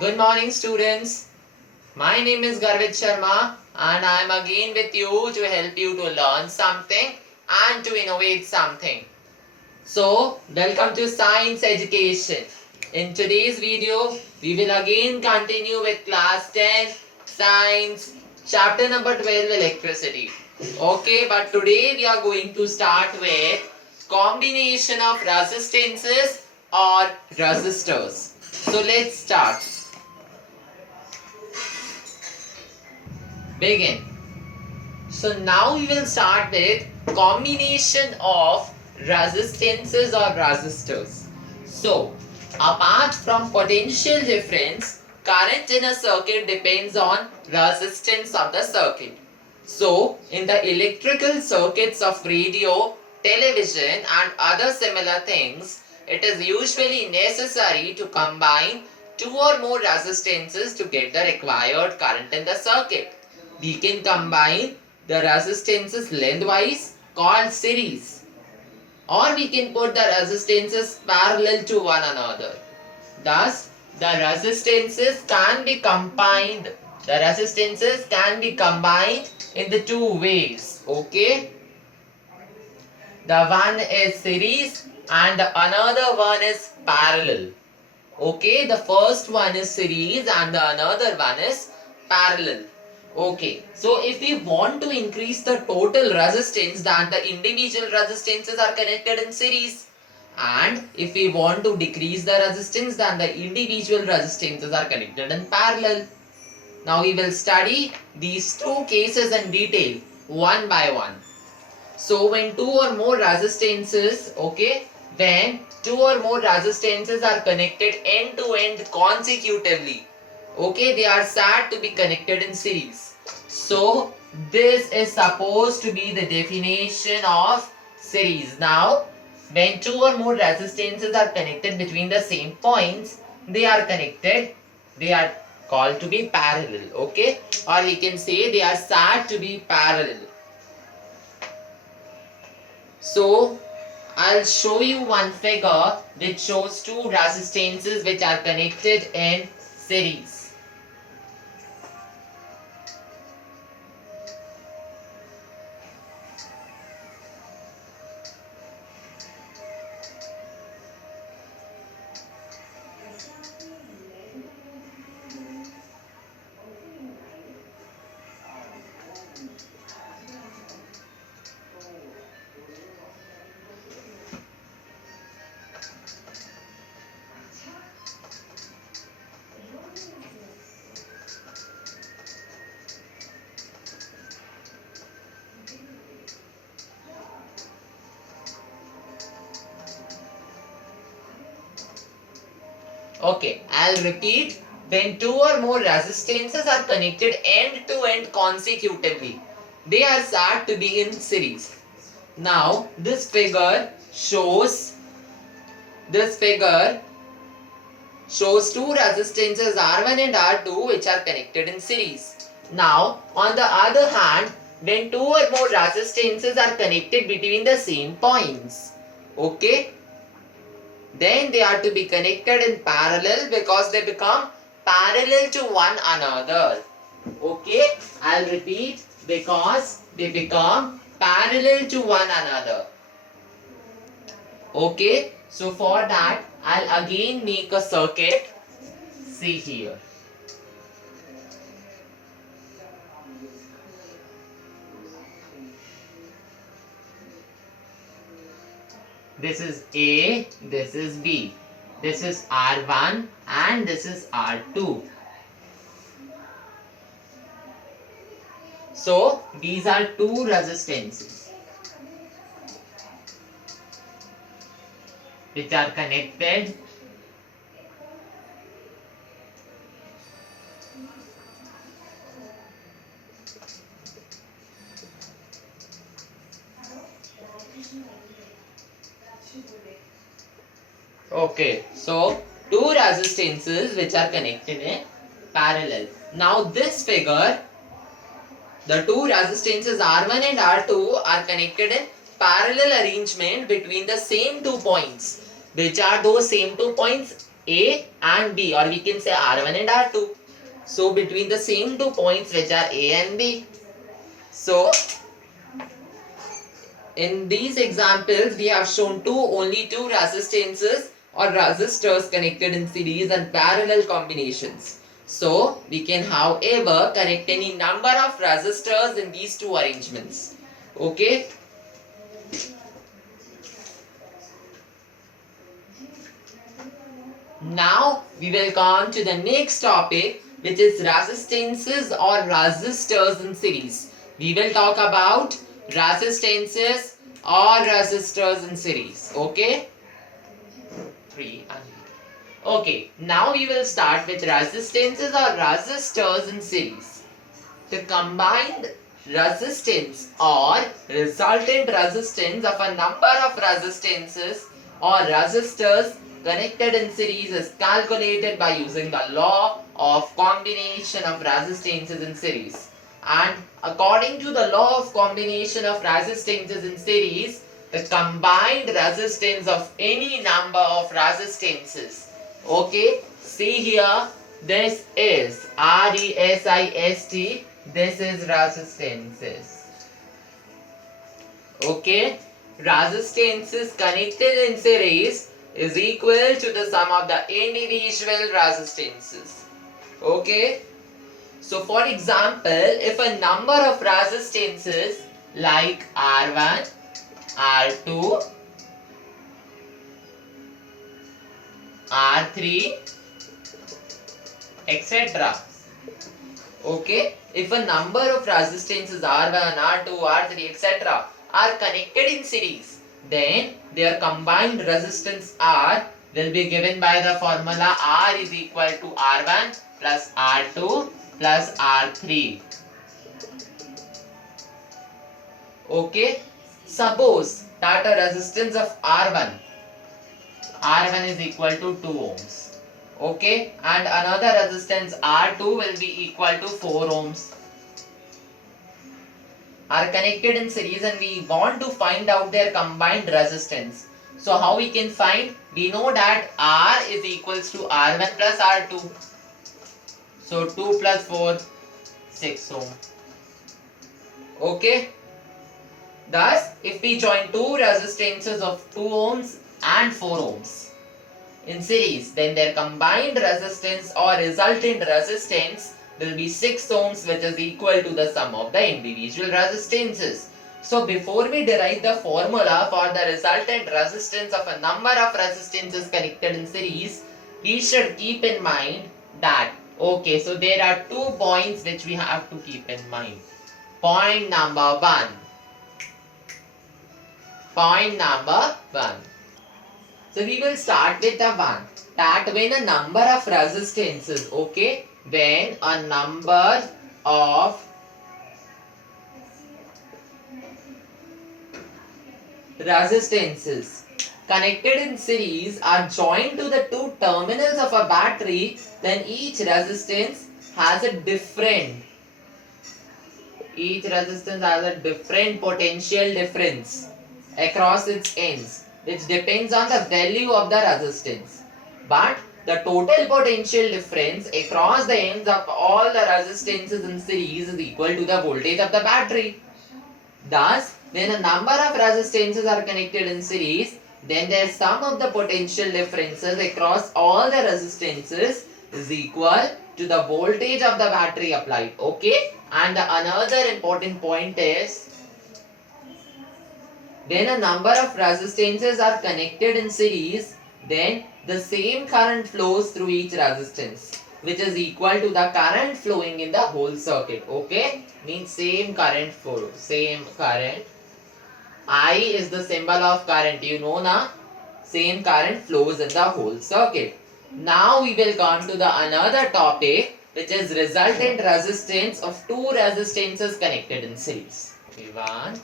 Good morning, students. My name is Garvit Sharma, and I am again with you to help you to learn something and to innovate something. So, welcome to Science Education. In today's video, we will again continue with class 10 Science, chapter number 12 Electricity. Okay, but today we are going to start with combination of resistances or resistors. So, let's start. Begin. So now we will start with combination of resistances or resistors. So apart from potential difference, current in a circuit depends on resistance of the circuit. So in the electrical circuits of radio, television and other similar things, it is usually necessary to combine two or more resistances to get the required current in the circuit. We can combine the resistances lengthwise called series, or we can put the resistances parallel to one another. Thus, the resistances can be combined. The resistances can be combined in the two ways. Okay, the one is series and the another one is parallel. Okay, the first one is series and the another one is parallel. Okay, so if we want to increase the total resistance, then the individual resistances are connected in series. And if we want to decrease the resistance, then the individual resistances are connected in parallel. Now we will study these two cases in detail, one by one. So when two or more resistances, when two or more resistances are connected end to end consecutively, they are said to be connected in series. So this is supposed to be the definition of series. Now when two or more resistances are connected between the same points, they are connected, they are called to be parallel, or we can say they are said to be parallel. So I'll show you one figure which shows two resistances which are connected in series. Okay, I'll repeat. When two or more resistances are connected end to end consecutively, they are said to be in series. Now, this figure shows two resistances R1 and R2 which are connected in series. Now, on the other hand, when two or more resistances are connected between the same points, then they are to be connected in parallel because they become parallel to one another. I'll repeat, because they become parallel to one another. So for that I'll again make a circuit. See here. This is A, this is B. This is R1 and this is R2. So these are two resistances which are connected so two resistances which are connected in parallel. Now this figure, the two resistances R1 and R2 are connected in parallel arrangement between the same 2 points. Which are those same 2 points? A and B, or we can say R1 and R2. So between the same 2 points which are A and B. So in these examples we have shown only two resistances or resistors connected in series and parallel combinations. So we can however connect any number of resistors in these two arrangements. Okay. Now we will come on to the next topic, which is resistances or resistors in series. We will talk about resistances or resistors in series. Okay. 3 and 8. Okay. Now we will start with resistances or resistors in series. The combined resistance or resultant resistance of a number of resistances or resistors connected in series is calculated by using the law of combination of resistances in series. And according to the law of combination of resistances in series, the combined resistance of any number of resistances. Okay, see here, this is RESIST, this is resistances. Okay, resistances connected in series is equal to the sum of the individual resistances. Okay, so for example, if a number of resistances like R1, R2, R3, etc. Okay, if a number of resistances R1, R2, R3, etc. are connected in series, then their combined resistance R will be given by the formula R is equal to R1 plus R2 plus R3. Okay, suppose that a resistance of R1 is equal to 2 ohms. Okay, and another resistance R2 will be equal to 4 ohms. Are connected in series and we want to find out their combined resistance. So how we can find? We know that R is equals to R1 plus R2. So 2 plus 4, 6 ohm. Okay. Thus, if we join two resistances of 2 ohms and 4 ohms in series, then their combined resistance or resultant resistance will be 6 ohms, which is equal to the sum of the individual resistances. So before we derive the formula for the resultant resistance of a number of resistances connected in series, we should keep in mind that, okay, so there are 2 points which we have to keep in mind. Point number 1. Point number 1. So we will start with the one, that when a number of resistances, okay, when a number of resistances connected in series are joined to the two terminals of a battery, then each resistance has a different potential difference across its ends, which depends on the value of the resistance. But the total potential difference across the ends of all the resistances in series is equal to the voltage of the battery. Thus, when a number of resistances are connected in series, then their sum of the potential differences across all the resistances is equal to the voltage of the battery applied. Okay? And another important point is, when a number of resistances are connected in series, then the same current flows through each resistance, which is equal to the current flowing in the whole circuit. Okay? Means same current flow. Same current. I is the symbol of current. You know na? Same current flows in the whole circuit. Now we will come to the another topic, which is resultant resistance of two resistances connected in series. One.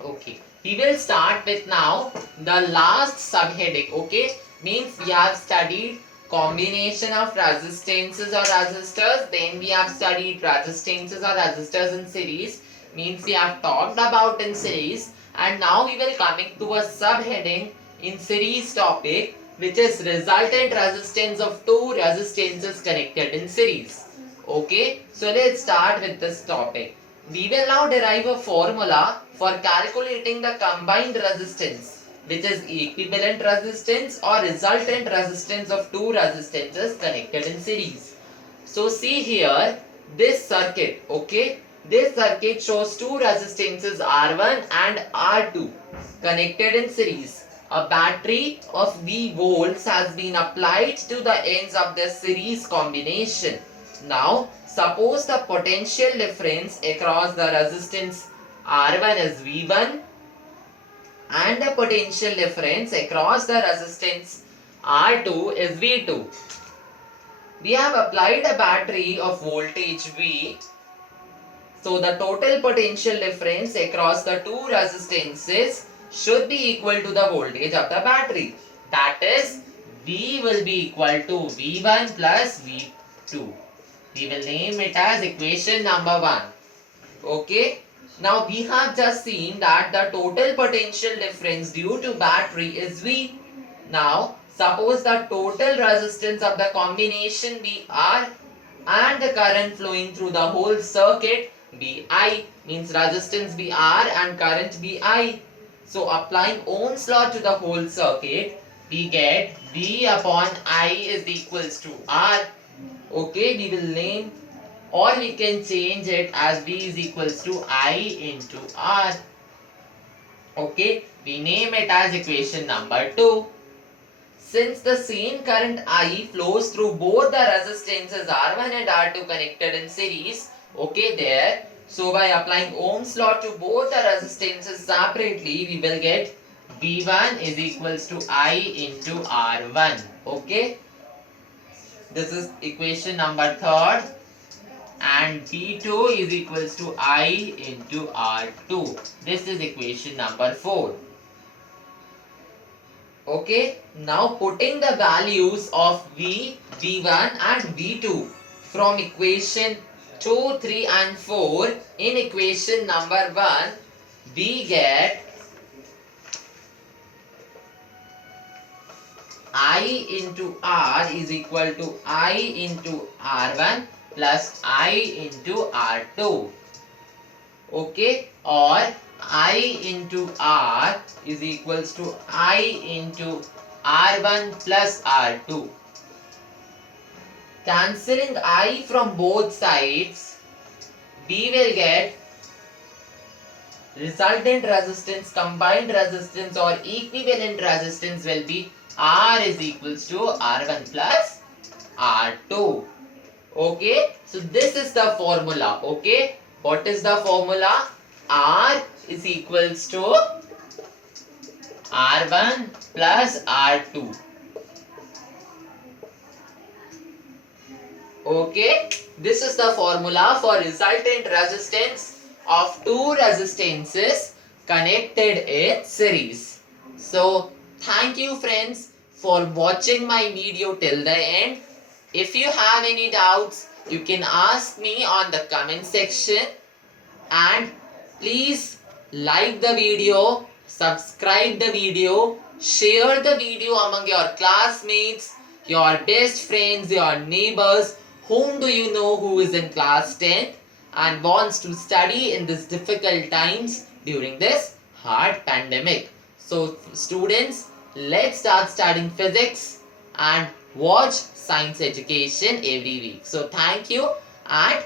Okay, we will start with now the last subheading. Okay, means we have studied combination of resistances or resistors, then we have studied resistances or resistors in series, means we have talked about in series, and now we will coming to a subheading in series topic, which is resultant resistance of two resistances connected in series. Okay, so let's start with this topic. We will now derive a formula for calculating the combined resistance, which is equivalent resistance or resultant resistance of two resistances connected in series. So see here, this circuit, okay, this circuit shows two resistances R1 and R2 connected in series. A battery of V volts has been applied to the ends of the series combination. Now, suppose the potential difference across the resistance R1 is V1 and the potential difference across the resistance R2 is V2. We have applied a battery of voltage V, so the total potential difference across the two resistances should be equal to the voltage of the battery. That is, V will be equal to V1 plus V2. We will name it as equation number 1. Okay. Now we have just seen that the total potential difference due to battery is V. Now suppose the total resistance of the combination be R and the current flowing through the whole circuit be I, means resistance be R and current be I. So applying Ohm's law to the whole circuit, we get V upon I is equals to R. Okay, we will name, or we can change it as V is equals to I into R. Okay, we name it as equation number 2. Since the same current I flows through both the resistances R1 and R2 connected in series, okay there, so by applying Ohm's law to both the resistances separately, we will get V1 is equals to I into R1. Okay, this is equation number 3rd, and V2 is equals to I into R2. This is equation number 4. Okay, now putting the values of V, V1 and V2 from equation 2, 3 and 4 in equation number 1, we get I into R is equal to I into R1 plus I into R2. Okay, or I into R is equals to I into R1 plus R2. Cancelling I from both sides, we will get resultant resistance, combined resistance or equivalent resistance will be R is equals to R1 plus R2. Okay, so this is the formula. Okay, what is the formula? R is equals to R1 plus R2. Okay, this is the formula for resultant resistance of two resistances connected in series. So, thank you friends for watching my video till the end. If you have any doubts, you can ask me on the comment section, and please like the video, subscribe the video, share the video among your classmates, your best friends, your neighbors, whom do you know who is in class 10th and wants to study in this difficult times during this hard pandemic. So students, let's start studying physics and watch science education every week. So thank you and